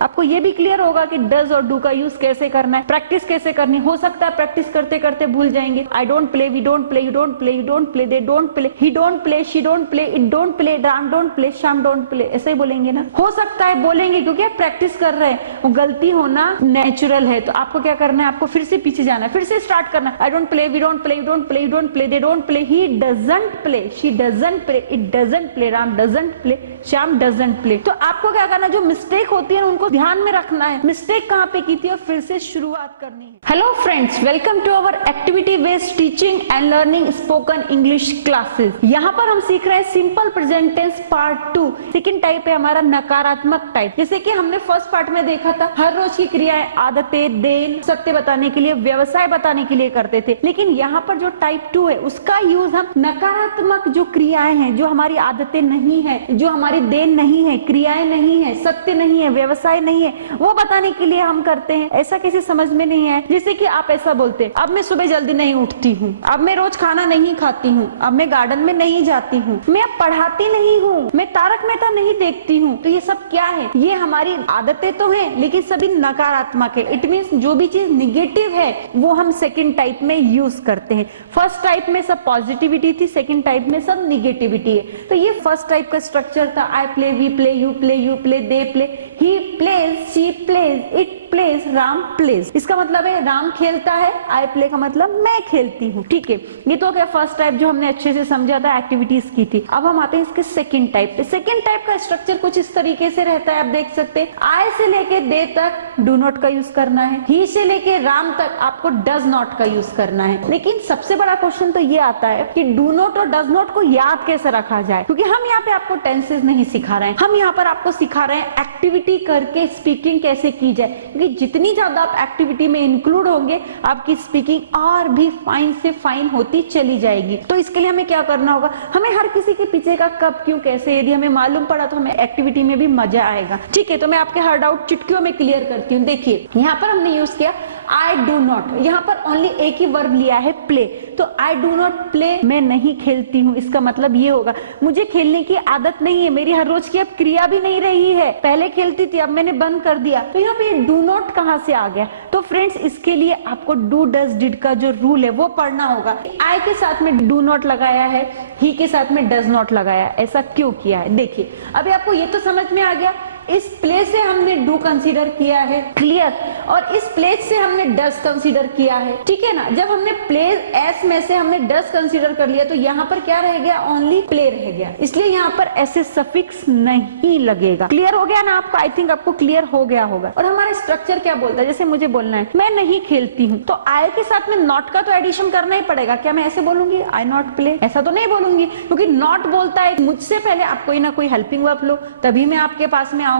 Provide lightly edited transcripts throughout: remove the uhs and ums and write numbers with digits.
आपको ये भी क्लियर होगा कि डज और डू का यूज कैसे करना है, प्रैक्टिस कैसे करनी। हो सकता है प्रैक्टिस करते करते भूल जाएंगे। I don't play, we don't play, you don't play, you don't play, they don't play, he don't play, she don't play, it don't play, Ram don't play, Shyam don't play, ऐसे ही बोलेंगे ना। हो सकता है बोलेंगे क्योंकि आप प्रैक्टिस कर रहे हैं, वो गलती होना नेचुरल है। तो आपको क्या करना है, आपको फिर से पीछे जाना है, फिर से स्टार्ट करना है। I don't play, we don't play, you don't play, you don't play, they don't play, he doesn't play, she doesn't play, it doesn't play, Ram doesn't play, Shyam doesn't play. तो आपको क्या करना, जो मिस्टेक होती है उनको ध्यान में रखना है, मिस्टेक कहाँ पे की थी और फिर से शुरुआत करनी है। Hello friends, welcome to our activity based teaching and learning spoken English classes. यहाँ पर हम सीख रहे हैं simple present tense part 2। Second type है हमारा नकारात्मक टाइप। जैसे कि हमने फर्स्ट पार्ट में देखा था, हर रोज की क्रियाएं, आदतें, देन, सत्य बताने के लिए, व्यवसाय बताने के लिए करते थे। लेकिन यहाँ पर जो टाइप 2 है उसका यूज हम नकारात्मक जो क्रियाएं हैं, जो हमारी आदतें नहीं है, जो हमारी देन नहीं है, क्रियाएं नहीं है, सत्य नहीं है, व्यवसाय नहीं है, वो बताने के लिए हम करते हैं। ऐसा किसी समझ में नहीं है। जैसे कि आप ऐसा बोलते हैं, अब मैं सुबह जल्दी नहीं उठती हूँ, अब मैं रोज खाना नहीं खाती हूँ, अब मैं गार्डन में नहीं जाती हूँ, मैं अब पढ़ाती नहीं हूँ, मैं तारक मेहता नहीं देखती हूँ। तो ये सब क्या है, ये हमारी आदतें तो हैं लेकिन सभी नकारात्मक है। इट मीन्स जो भी चीज निगेटिव है वो हम सेकंड टाइप में यूज करते हैं। फर्स्ट टाइप में सब पॉजिटिविटी थी, सेकंड टाइप में सब निगेटिविटी है। तो ये फर्स्ट टाइप का स्ट्रक्चर था। I play, we play, you play, you play, they play, he plays, she plays, it plays, Ram plays. इसका मतलब है राम खेलता है, आई प्ले का मतलब मैं खेलती हूँ। ठीक है, ये तो क्या फर्स्ट टाइप जो हमने अच्छे से समझा था, एक्टिविटीज की थी। अब हम आते हैं इसके सेकंड टाइप पे। सेकंड टाइप का स्ट्रक्चर कुछ इस तरीके से रहता है, आप देख सकते हैं। आई से लेके दे तक डू नॉट का यूज करना है, ही से लेके राम तक आपको डज नॉट का यूज करना है। लेकिन सबसे बड़ा क्वेश्चन तो ये आता है कि डू नॉट और डज नॉट को याद कैसे रखा जाए, क्योंकि हम यहाँ पे आपको टेंसेस नहीं सिखा रहे हैं, हम यहाँ पर आपको सिखा रहे हैं एक्टिविटी करके स्पीकिंग कैसे की जाए। क्योंकि जितनी ज्यादा आप एक्टिविटी में इंक्लूड होंगे, आपकी स्पीकिंग और भी फाइन से फाइन होती चली जाएगी। तो इसके लिए हमें क्या करना होगा, हमें हर किसी के पीछे का कब, क्यों, कैसे, यदि हमें मालूम पड़ा तो हमें एक्टिविटी में भी मजा आएगा। ठीक है, तो मैं आपके हर डाउट चुटकियों में क्लियर करती हूँ। देखिए, यहाँ पर हमने यूज किया आई डू नॉट। यहाँ पर ओनली एक ही वर्ब लिया है, प्ले। तो आई डू नॉट प्ले, मैं नहीं खेलती हूँ, इसका मतलब ये होगा मुझे खेलने की आदत नहीं है, मेरी हर रोज की अब क्रिया भी नहीं रही है। पहले खेलती थी, अब मैंने बंद कर दिया। तो यहाँ पे डू नॉट कहाँ से आ गया? तो फ्रेंड्स, इसके लिए आपको डू, डज, डिड का जो रूल है वो पढ़ना होगा। आई के साथ में डू नॉट लगाया है, ही के साथ में डज नॉट लगाया, ऐसा क्यों किया है? देखिए, अभी आपको ये तो समझ में आ गया, इस प्लेस से हमने डू कंसीडर किया है, क्लियर, और इस प्लेस से हमने डज कंसीडर किया है। ठीक है ना, जब हमने प्लेस एस में से हमने डज कंसीडर कर लिया तो यहाँ पर क्या रह गया, ओनली प्ले रह गया, इसलिए यहाँ पर ऐसे सफिक्स नहीं लगेगा। क्लियर हो गया ना आपको? आई थिंक आपको क्लियर हो गया होगा। और हमारा स्ट्रक्चर क्या बोलता है, जैसे मुझे बोलना है मैं नहीं खेलती हूँ, तो आई के साथ में नॉट का तो एडिशन करना ही पड़ेगा। क्या मैं ऐसे बोलूंगी आई नॉट प्ले? ऐसा तो नहीं बोलूंगी, क्योंकि नॉट बोलता है मुझसे पहले आप कोई ना कोई हेल्पिंग वर्ब लो, तभी मैं आपके पास में आऊंगा।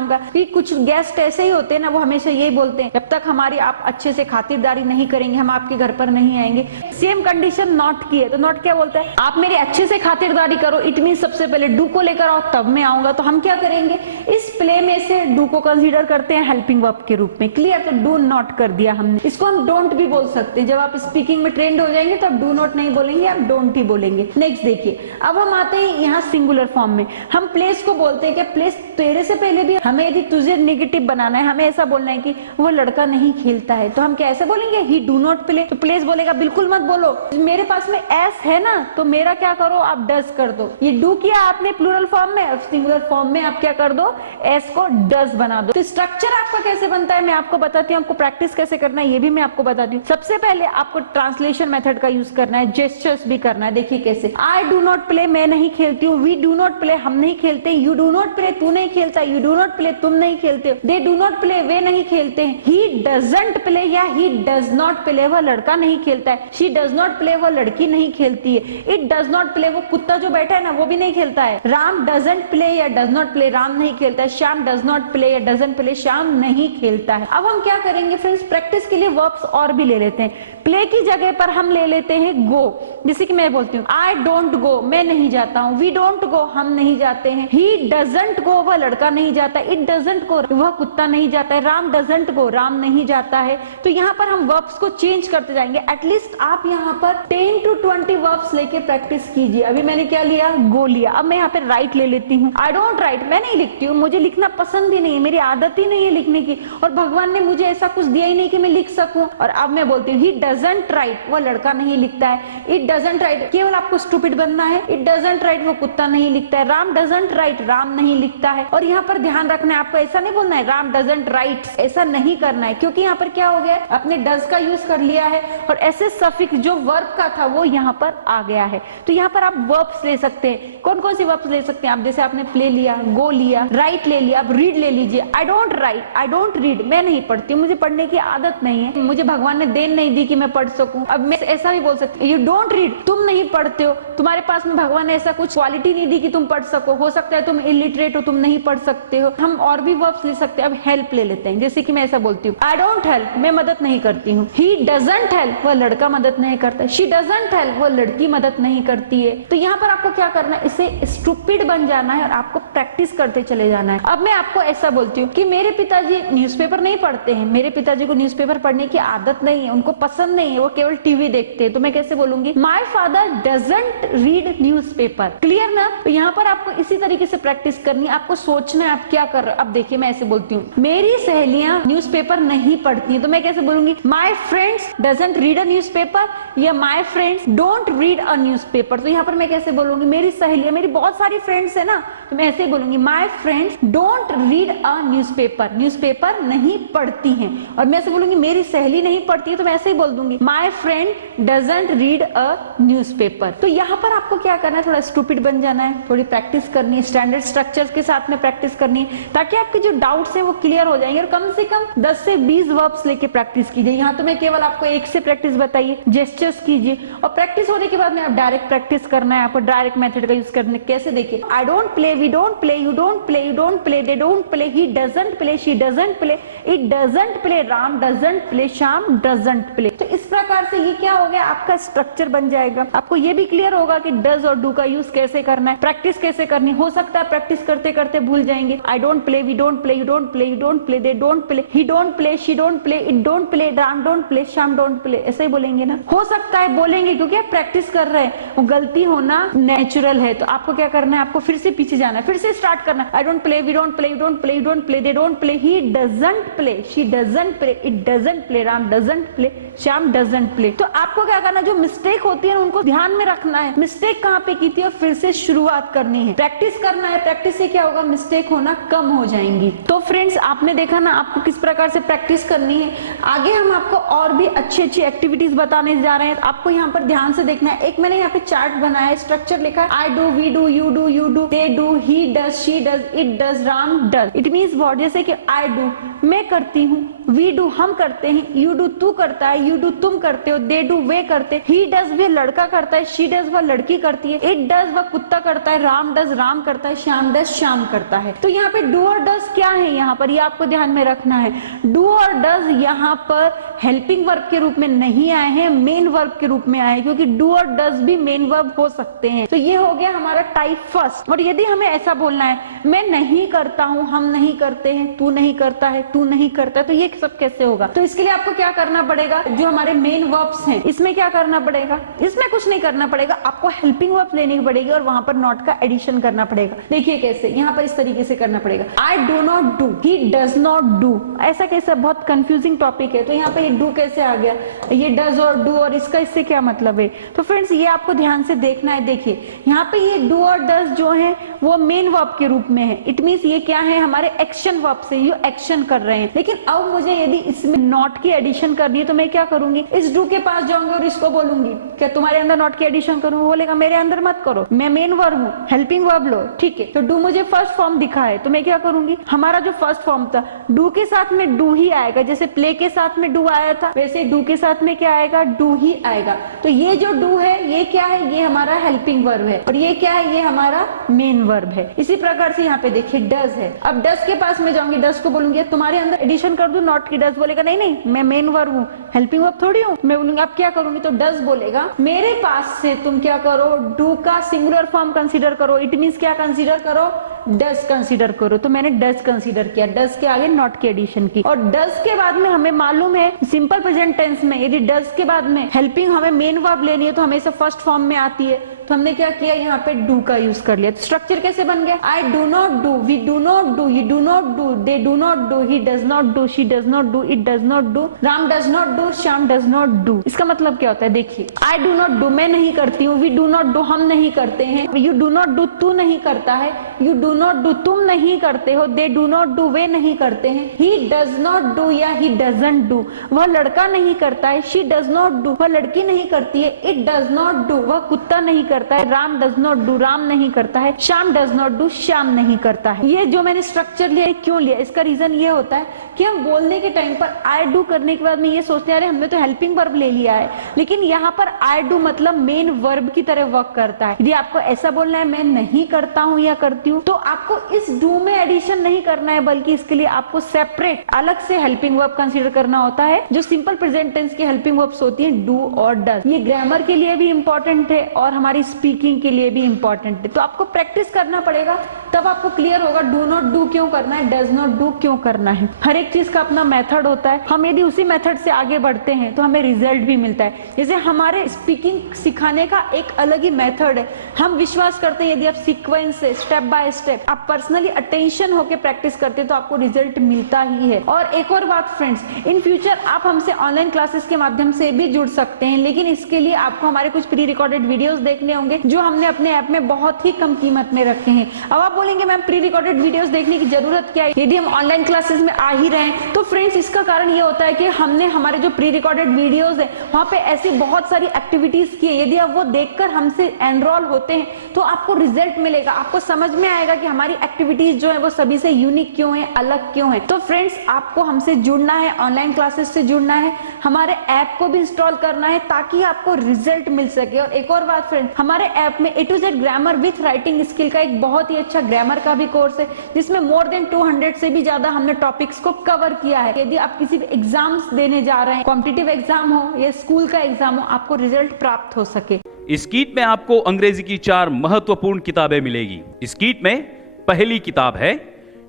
कुछ गेस्ट ऐसे ही होते हैं ना, वो हमेशा यही बोलते हैं, जब तक हमारी आप अच्छे से खातिरदारी नहीं करेंगे हम आपके घर पर नहीं आएंगे। सेम कंडीशन नॉट की है, तो नॉट क्या बोलता है, आप मेरी अच्छे से खातिरदारी करो, इट मीन सबसे पहले डू को लेकर आओ तब मैं आऊंगा। तो हम क्या करेंगे, इस प्ले में से डू को कंसीडर करते हैं हेल्पिंग वर्ब के रूप में। क्लियर? तो डू नॉट कर दिया हमने। इसको हम डोंट भी बोल सकते हैं। जब आप स्पीकिंग में ट्रेंड हो जाएंगे तो आप डू नॉट नहीं बोलेंगे, आप डोंट ही बोलेंगे। नेक्स्ट देखिए, अब हम आते हैं यहाँ सिंगुलर फॉर्म में। हम प्लेस को बोलते हैं कि प्लेस तेरे से पहले भी हमें यदि तुझे नेगेटिव बनाना है, हमें ऐसा बोलना है कि वो लड़का नहीं खेलता है, तो हम कैसे बोलेंगे, ही डू नॉट प्ले। तो प्लेस बोलेगा बिल्कुल मत बोलो, मेरे पास में एस है ना, तो मेरा क्या करो, आप डज कर दो। ये डू किया आपने प्लूरल फॉर्म में, अब सिंगुलर फॉर्म में आप क्या कर दो, एस को डज बना दो। तो स्ट्रक्चर आपका कैसे बनता है मैं आपको बताती हूँ, आपको प्रैक्टिस कैसे करना है ये भी मैं आपको बताती हूँ। सबसे पहले आपको ट्रांसलेशन मेथड का यूज करना है, जेस्चर्स भी करना है। देखिए कैसे, आई डू नॉट प्ले, मैं नहीं खेलती हूँ, वी डू नॉट प्ले, हम नहीं खेलते, यू डू नॉट प्ले, तू नहीं खेलता, यू डू नॉट प्ले, तुम नहीं खेलते, दे डू नॉट प्ले, वे नहीं खेलते हैं, ही डजंट प्ले या ही डज नॉट प्ले, वह लड़का नहीं खेलता है, शी डज नॉट प्ले, वह लड़की नहीं खेलती है, इट डज नॉट प्ले, वो कुत्ता जो बैठा है ना वो भी नहीं खेलता है, राम डजंट प्ले या डज नॉट प्ले, राम नहीं खेलता है, श्याम डज नॉट प्ले या डजंट प्ले, श्याम नहीं खेलता है। अब हम क्या करेंगे फ्रेंड्स, प्रैक्टिस के लिए वर्ब्स और भी ले लेते हैं। प्ले की जगह पर हम ले लेते हैं गो। जैसे कि मैं बोलती हूँ आई डोंट गो, मैं नहीं जाता हूँ, वी डोंट गो, हम नहीं जाते हैं, ही डजंट गो, वह लड़का नहीं जाता, है, इट डजंट गो, वह कुत्ता नहीं जाता है, राम डजंट गो, राम नहीं जाता है। तो यहाँ पर हम वर्ब्स को चेंज करते जाएंगे। एटलीस्ट आप यहाँ पर 10 to 20 वर्ब्स लेके प्रैक्टिस कीजिए। अभी मैंने क्या लिया, गो लिया। अब मैं यहाँ पे राइट ले लेती हूँ। आई डोंट राइट, मैं नहीं लिखती हूँ, मुझे लिखना पसंद ही नहीं है, मेरी आदत ही नहीं है लिखने की, और भगवान ने मुझे ऐसा कुछ दिया ही नहीं कि मैं लिख सकूं। और अब मैं बोलती हूँ ही डजंट राइट, वो लड़का नहीं लिखता है। इट डजंट राइट, केवल आपको स्टूपिड बनना है। इट डजंट राइट, वो कुत्ता नहीं लिखता है। राम डजंट राइट, राम नहीं लिखता है। और यहाँ पर ध्यान रखना है, आपको ऐसा नहीं बोलना है राम डजंट राइट, ऐसा नहीं करना है, क्योंकि यहाँ पर क्या हो गया, अपने डज का यूज कर लिया है और ऐसे सफिक्स जो वर्ब का था वो यहाँ पर आ गया है। तो यहाँ पर आप वर्ब्स ले सकते हैं। कौन कौन सी वर्ब्स ले सकते हैं आप? जैसे आपने प्ले लिया, गो लिया, राइट ले लिया, अब रीड ले लीजिए। I don't write, I don't read, मैं नहीं पढ़ती हूँ, मुझे पढ़ने की आदत नहीं है, मुझे भगवान ने देन नहीं दी कि मैं पढ़ सकूं। अब मैं ऐसा भी बोल सकती हूँ, यू डोंट रीड, तुम नहीं पढ़ते हो, तुम्हारे पास में भगवान ने ऐसा कुछ क्वालिटी नहीं दी कि तुम पढ़ सको, हो सकता है तुम इलिटरेट हो, तुम नहीं पढ़ सकते हो। हम और भी वर्ब्स ले सकते हैं। अब हेल्प ले लेते हैं, जैसे कि मैं ऐसा बोलती हूँ, आई डोंट हेल्प, मैं मदद नहीं करती हूँ। ही डजंट हेल्प, वह लड़का मदद नहीं करता। शी डजंट हेल्प, वह लड़की मदद नहीं करती है। तो यहाँ पर आपको क्या करना है, इसे स्टूपिड बन जाना है और आपको प्रैक्टिस करते चले जाना है। अब मैं आपको ऐसा बोलती हूँ कि मेरे पिताजी न्यूज़पेपर नहीं पढ़ते हैं, मेरे पिताजी को न्यूज़पेपर पढ़ने की आदत नहीं है, उनको पसंद नहीं है, वो केवल टीवी देखते हैं। तो मैं कैसे बोलूंगी, my father doesn't read newspaper. Clear ना? तो यहाँ पर आपको इसी तरीके से प्रैक्टिस करनी है, आपको सोचना है आप क्या कर रहे हो। अब देखिए मैं ऐसे बोलती हूँ, मेरी सहेलियां न्यूज़पेपर नहीं पढ़ती हैं, तो मैं कैसे बोलूंगी, my friends doesn't read a newspaper या my friends don't read a newspaper. तो यहाँ पर मैं कैसे बोलूंगी, मेरी सहेलियां, मेरी बहुत सारी फ्रेंड्स है ना, तो मैं ऐसे ही बोलूंगी, my friends don't read a newspaper, newspaper नहीं पढ़ती हैं। और मैं ऐसे बोलूंगी, मेरी सहेली नहीं पढ़ती है, तो मैं ऐसे ही बोल दूंगी, my friend doesn't read a newspaper. तो यहाँ पर आपको क्या करना है, थोड़ा स्टूपिड बन जाना है, थोड़ी प्रैक्टिस करनी है, स्टैंडर्ड स्ट्रक्चर्स के साथ में प्रैक्टिस करनी है, ताकि आपके जो डाउट्स हैं वो क्लियर हो जाएंगे। और कम से कम 10 से 20 वर्ब्स लेके प्रैक्टिस कीजिए। यहाँ तो मैं केवल आपको एक से प्रैक्टिस बताइए, जेस्चर्स कीजिए, और प्रैक्टिस होने के बाद में आप डायरेक्ट प्रैक्टिस करना है, आपको डायरेक्ट मेथड का यूज करना है। कैसे? देखिए, I don't play, we don't play, you don't play, you don't play, they don't play, he doesn't play, she doesn't play, it doesn't play, Ram doesn't play, Shyam doesn't play. तो इस प्रकार से ये क्या हो गया, आपका स्ट्रक्चर बन जाएगा। आपको ये भी क्लियर होगा कि डज और डू का यूज कैसे करना है, प्रैक्टिस कैसे करनी। हो सकता है प्रैक्टिस करते करते भूल जाएंगे। I don't play, we don't play, you don't play, you don't play, they don't play, he don't play, she don't play, it don't play, Ram don't play, Shyam don't play. ऐसे ही बोलेंगे ना, हो सकता है बोलेंगे, क्योंकि आप प्रैक्टिस कर रहे हैं। वो गलती होना नेचुरल है। तो आपको क्या करना है, आपको फिर से पीछे जाना है, फिर से स्टार्ट करना है। I don't play, we don't play, you don't play, you don't play, they don't play, he doesn't play, she doesn't play, it doesn't play, Ram doesn't play, Shyam doesn't play. तो आपको क्या करना, जो मिस्टेक होती है उनको ध्यान में रखना है, मिस्टेक कहाँ पे की थी और फिर से शुरुआत करनी है, प्रैक्टिस करना है। प्रैक्टिस से क्या होगा, मिस्टेक होना कम हो जाएंगी। तो फ्रेंड्स, आपने देखा ना आपको किस प्रकार से प्रैक्टिस करनी है। आगे हम आपको और भी अच्छी अच्छी एक्टिविटीज बताने जा रहे हैं। आपको यहाँ पर ध्यान से देखना है। एक मैंने यहाँ पे चार्ट बनाया है, स्ट्रक्चर लिखा है, I do, we do, you do, you do, they do, he does, she does, it does, Ram does. It means what, जैसे कि आई डू, मैं करती हूँ, वी डू, हम करते हैं, यू डू, तू करता है, यू डू, तुम करते हो, दे डू, वे करते, ही डज, वे लड़का करता है, शी डज, वह लड़की करती है, इट डज, वह कुत्ता करता है, राम डज, राम करता है, श्याम डज, श्याम करता है। तो यहाँ पे डू और डज क्या है, यहाँ पर ये आपको ध्यान में रखना है। डू और डज यहाँ पर हेल्पिंग वर्ब के रूप में नहीं आए हैं, मेन वर्ब के रूप में आए, क्योंकि डू और डज भी मेन वर्ब हो सकते हैं। तो ये हो गया हमारा टाइप फर्स्ट। और यदि हमें ऐसा बोलना है, मैं नहीं करता हूं, हम नहीं करते हैं, तू नहीं करता है, तू नहीं करता है, तो ये सब कैसे होगा। तो इसके लिए आपको क्या करना पड़ेगा, जो हमारे मेन वर्ब्स हैं इसमें क्या करना पड़ेगा, इसमें कुछ नहीं करना पड़ेगा, आपको हेल्पिंग वर्ब लेनी पड़ेगी और वहां पर नॉट का एडिशन करना पड़ेगा। देखिए कैसे, यहाँ पर इस तरीके से करना पड़ेगा, आई do not do, he does not do. ऐसा कैसे, बहुत कंफ्यूजिंग टॉपिक है। तो यहाँ पे डू कैसे आ गया, ये डज और डू, और इसका इससे क्या मतलब है। तो फ्रेंड्स, ये आपको ध्यान से देखना है। देखिए यहाँ पे ये डू और डज जो है वो मेन वर्ब के रूप में है। इट मींस ये क्या है, हमारे एक्शन वर्ब से, ये एक्शन कर रहे हैं। लेकिन अब मुझे यदि इसमें नॉट की एडिशन करनी है तो मैं क्या करूंगी, इस डू के पास जाऊंगी और इसको बोलूंगी, क्या तुम्हारे अंदर नॉट की एडिशन करूं। वो बोलेगा मेरे अंदर मत करो, मैं मेन वर्ब हूँ, हेल्पिंग वर्ब लो। ठीक है, तो डू मुझे फर्स्ट फॉर्म दिखा है, तो मैं क्या करूंगी, हमारा जो फर्स्ट फॉर्म था डू के साथ में डू ही आएगा। जैसे प्ले के साथ में डू आया था, वैसे डू के साथ में क्या आएगा, डू ही आएगा। तो ये जो डू है ये क्या है, ये हमारा हेल्पिंग वर्ब है, और ये क्या है, ये हमारा मेन वर्ब है। इसी प्रकार से यहाँ पे देखिए डज है। अब डज के पास में जाऊंगी, डज को बोलूंगी तुम्हारे अंदर एडिशन कर दूं नॉट की। डज बोलेगा नहीं नहीं, मैं मेन वर्ब हूँ, हेल्पिंग वर्ब थोड़ी हूँ। मैं बोलूंगी आप क्या करूंगी, तो डज बोलेगा मेरे पास से तुम क्या करो, डू का सिंगुलर फॉर्म कंसीडर करो। इट मींस क्या कंसीडर करो, डज कंसीडर करो, तो मैंने डज कंसीडर किया, डज के आगे नॉट की एडिशन की। और डज के बाद में हमें मालूम है सिंपल प्रेजेंट टेंस में यदि डज के बाद में हेल्पिंग हमें मेन वर्ब लेनी है तो हमेशा फर्स्ट फॉर्म में आती है, तो हमने क्या किया यहाँ पे डू का यूज कर लिया। तो स्ट्रक्चर कैसे बन गया, I do not do, we do not do, you do not do, they do not do, he does not do, she does not do, it does not do, Ram does not do, Shyam does not do. इसका मतलब क्या होता है, देखिए आई do not do मैं नहीं करती हूँ, वी डू नॉट डू हम नहीं करते हैं, यू डू नॉट डू तू नहीं करता है, यू डू नॉट डू तुम नहीं करते हो, दे डू नॉट डू वे नहीं करते हैं, ही डज नॉट डू या ही डजंट डू वह लड़का नहीं करता है, शी डज नॉट डू वह लड़की नहीं करती है, इट डज नॉट डू वह कुत्ता नहीं करता है, Ram does not do Ram नहीं करता है, Shyam does not do Shyam नहीं करता है। ये जो मैंने स्ट्रक्चर लिया क्यों लिया, इसका रीजन ये होता है कि हम बोलने के टाइम पर आई डू करने के बाद में ये सोचते हैं अरे हमने तो हेल्पिंग वर्ब ले लिया है, लेकिन यहाँ पर आई डू मतलब मेन वर्ब की तरह वर्क करता है। यदि आपको ऐसा बोलना है मैं नहीं करता हूँ या करती हूँ, तो आपको इस डू में एडिशन नहीं करना है, बल्कि इसके लिए आपको सेपरेट अलग से हेल्पिंग वर्ब कंसीडर करना होता है, जो सिंपल प्रेजेंट टेंस की हेल्पिंग वर्ब्स होती है डू और डज। ये ग्रामर के लिए भी इंपॉर्टेंट है और हमारी स्पीकिंग के लिए भी इंपॉर्टेंट है, तो आपको प्रैक्टिस करना पड़ेगा, तब आपको क्लियर होगा डू नॉट डू क्यों करना है, डज नॉट डू क्यों करना है। हर एक चीज का अपना मेथड होता है, हम यदि उसी मेथड से आगे बढ़ते हैं तो हमें रिजल्ट भी मिलता है। जैसे हमारे स्पीकिंग सिखाने का एक अलग ही मेथड है, हम विश्वास करते हैं यदि आप सीक्वेंस से स्टेप बाय स्टेप आप पर्सनली अटेंशन होकर प्रैक्टिस करते हैं तो आपको रिजल्ट मिलता ही है। और एक और बात फ्रेंड्स, इन फ्यूचर आप हमसे ऑनलाइन क्लासेस के माध्यम से भी जुड़ सकते हैं, लेकिन इसके लिए आपको हमारे कुछ प्री रिकॉर्डेड वीडियोस देखने होंगे जो हमने अपने ऐप में बहुत ही कम कीमत में रखे हैं। अब आप बोलेंगे मैम प्री रिकॉर्डेड वीडियोस देखने की जरूरत क्या है यदि हम ऑनलाइन क्लासेस में आ ही रहे हैं, तो फ्रेंड्स इसका कारण ये होता है कि हमने हमारे जो प्री रिकॉर्डेड वीडियोस है वहां पे ऐसी बहुत सारी एक्टिविटीज की है, यदि आप वो देखकर हमसे एनरोल होते हैं तो आपको रिजल्ट मिलेगा, आपको समझ में आएगा कि हमारी एक्टिविटीज जो है वो सभी से यूनिक क्यों है, अलग क्यों है। तो फ्रेंड्स आपको हमसे जुड़ना है, ऑनलाइन क्लासेस से जुड़ना है, हमारे ऐप को भी इंस्टॉल करना है ताकि आपको रिजल्ट मिल सके। और एक और बात फ्रेंड्स, हमारे ऐप में A to Z grammar with writing skill का एक बहुत ही अच्छा ग्रामर का भी कोर्स है, जिसमें मोर देन 200 से भी ज्यादा हमने टॉपिक्स को कवर किया है। यदि आप किसी भी एग्जाम्स देने जा रहे हैं, कॉम्पिटिटिव एग्जाम हो या स्कूल का एग्जाम हो, आपको रिजल्ट प्राप्त हो सके। इस किट में आपको अंग्रेजी की 4 महत्वपूर्ण किताबें मिलेगी। इस किट में पहली किताब है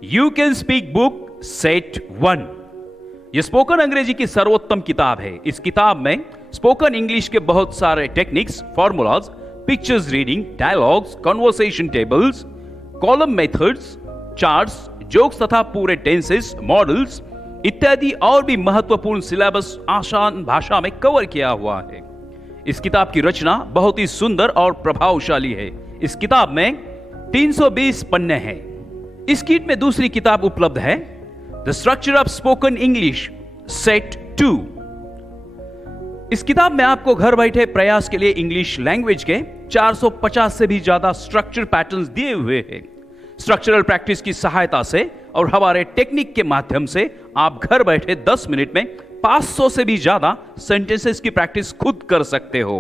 you can speak book set 1। यह स्पोकन अंग्रेजी की सर्वोत्तम किताब है। इस किताब में स्पोकन इंग्लिश के बहुत सारे techniques, formulas, pictures reading, dialogues, conversation tables, column methods, charts, jokes तथा पूरे टेंसेस, मॉडल्स इत्यादि और भी महत्वपूर्ण सिलेबस आसान भाषा में कवर किया हुआ है। इस किताब की रचना बहुत ही सुंदर और प्रभावशाली है। इस किताब में 320 पन्ने हैं। इस किट में दूसरी किताब उपलब्ध है the structure of spoken English set 2। इस किताब में आपको घर बैठे प्रयास के लिए इंग्लिश लैंग्वेज के 450 से भी ज्यादा स्ट्रक्चर पैटर्न्स दिए हुए हैं। स्ट्रक्चरल प्रैक्टिस की सहायता से और हमारे टेक्निक के माध्यम से आप घर बैठे 10 मिनट में 500 से भी ज्यादा सेंटेंसेस की प्रैक्टिस खुद कर सकते हो।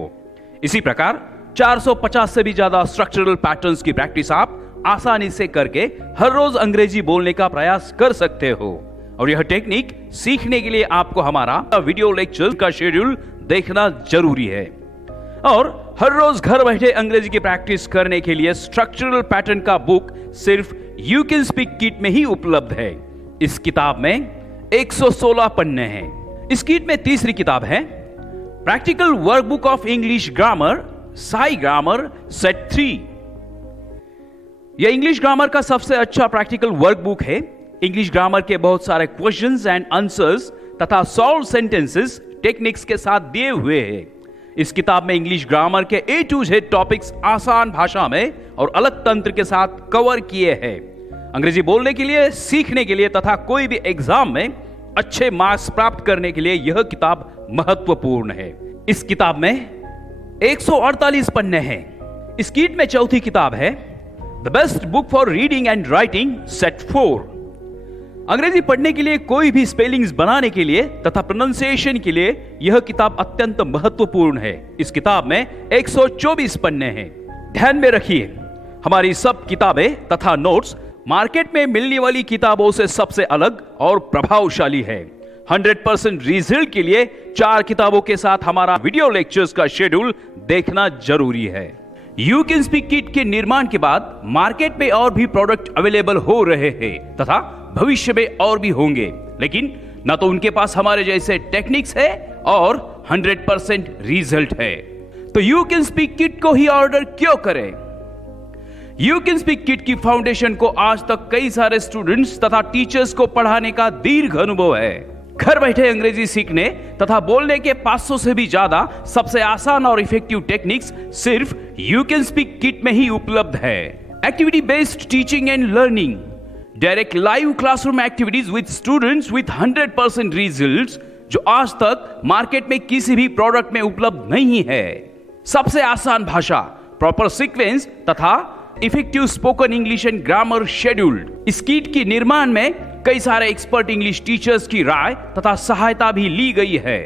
इसी प्रकार 450 से भी ज्यादा स्ट्रक्चरल पैटर्न्स की प्रैक्टिस आप आसानी से करके हर रोज अंग्रेजी बोलने का प्रयास कर सकते हो। और यह टेक्निक सीखने के लिए आपको हमारा वीडियो लेक्चर का शेड्यूल देखना जरूरी है। और हर रोज घर बैठे अंग्रेजी की प्रैक्टिस करने के लिए स्ट्रक्चरल पैटर्न का बुक सिर्फ यू कैन स्पीक किट में ही उपलब्ध है। इस किताब में 116 पन्ने हैं। इस किट में तीसरी किताब है practical workbook of English grammar Sai grammar set 3। यह इंग्लिश ग्रामर का सबसे अच्छा प्रैक्टिकल वर्कबुक है। इंग्लिश ग्रामर के बहुत सारे क्वेश्चंस एंड आंसर्स तथा सॉल्व सेंटेंसेस टेक्निक्स के साथ दिए हुए हैं। इस किताब में इंग्लिश ग्रामर के A to Z टॉपिक्स आसान भाषा में और अलग तंत्र के साथ कवर किए हैं। अंग्रेजी बोलने के लिए, सीखने के लिए तथा कोई भी एग्जाम में अच्छे मार्क्स प्राप्त करने के लिए यह किताब महत्वपूर्ण है। इस किताब में 148 पन्ने हैं। इस किट में चौथी किताब है the best book for reading and writing set 4। अंग्रेजी पढ़ने के लिए, कोई भी स्पेलिंग्स बनाने के लिए तथा प्रोनाउंसिएशन के लिए यह किताब अत्यंत महत्वपूर्ण है। इस किताब में 124 पन्ने हैं। ध्यान में रखिए, हमारी सब किताबें तथा नोट्स मार्केट में मिलने वाली किताबों से सबसे अलग और प्रभावशाली है। 100% रिजल्ट के लिए 4 किताबों के साथ हमारा वीडियो लेक्चर्स का शेड्यूल देखना जरूरी है। यू कैन स्पीक किट के निर्माण के बाद मार्केट में और भी प्रोडक्ट अवेलेबल हो रहे हैं तथा भविष्य में और भी होंगे, लेकिन ना तो उनके पास हमारे जैसे टेक्निक्स है और 100% रिजल्ट है। तो यू कैन स्पीक किट को ही ऑर्डर क्यों करें? यू कैन स्पीक किट की फाउंडेशन को आज तक कई सारे स्टूडेंट्स तथा टीचर्स को पढ़ाने का दीर्घ अनुभव है। घर बैठे अंग्रेजी सीखने तथा बोलने के 500 से भी ज्यादा सबसे आसान और इफेक्टिव टेक्निक्स सिर्फ यू कैन स्पीक किट में ही उपलब्ध है। Activity based teaching and learning, direct live classroom activities with students with 100% results, जो आज तक मार्केट में किसी भी प्रोडक्ट में उपलब्ध नहीं है। सबसे आसान भाषा, प्रॉपर सीक्वेंस तथा effective spoken English and grammar scheduled. इस किट के निर्माण में कई सारे एक्सपर्ट इंग्लिश टीचर्स की राय तथा सहायता भी ली गई है।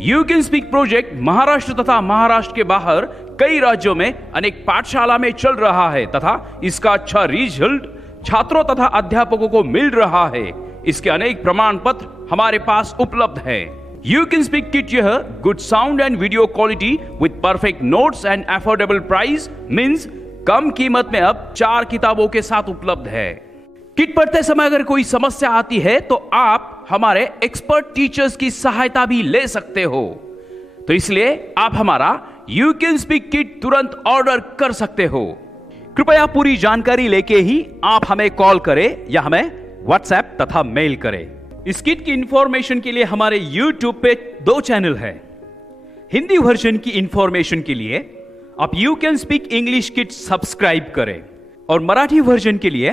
You can speak project Maharashtra तथा महाराष्ट्र के बाहर कई राज्यों में अनेक पाठशाला में चल रहा है तथा इसका अच्छा रिजल्ट छात्रों तथा अध्यापकों को मिल रहा है। इसके अनेक प्रमाण पत्र हमारे पास उपलब्ध है। यू कैन स्पीक किट यह good sound and video quality with perfect notes and affordable price means कम कीमत में अब 4 किताबों के साथ उपलब्ध है। किट पढ़ते समय अगर कोई समस्या आती है तो आप हमारे एक्सपर्ट टीचर्स की सहायता भी ले सकते हो। तो इसलिए आप हमारा यू कैन स्पीक किट तुरंत ऑर्डर कर सकते हो। कृपया पूरी जानकारी लेके ही आप हमें कॉल करें या हमें व्हाट्सएप तथा मेल करें। इस किट की इंफॉर्मेशन के लिए हमारे यूट्यूब पे 2 चैनल है। हिंदी वर्जन की इंफॉर्मेशन के लिए आप you can speak English kit subscribe करें और मराठी वर्जन के लिए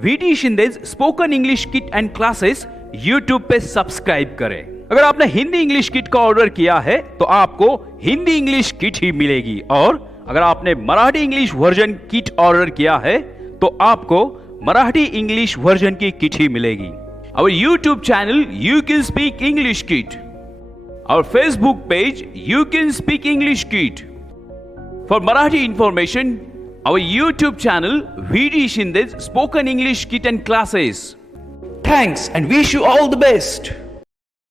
VT Shinde spoken English kit and classes YouTube पे सब्सक्राइब करें। अगर आपने हिंदी इंग्लिश किट का ऑर्डर किया है तो आपको हिंदी इंग्लिश किट ही मिलेगी, और अगर आपने Marathi English version kit order किया है तो आपको मराठी इंग्लिश वर्जन की किट ही मिलेगी। Our YouTube channel You Can Speak English Kit, our Facebook page You Can Speak English Kit. For Marathi information, our YouTube channel VD Shinde's Spoken English Kit and Classes. Thanks and wish you all the best.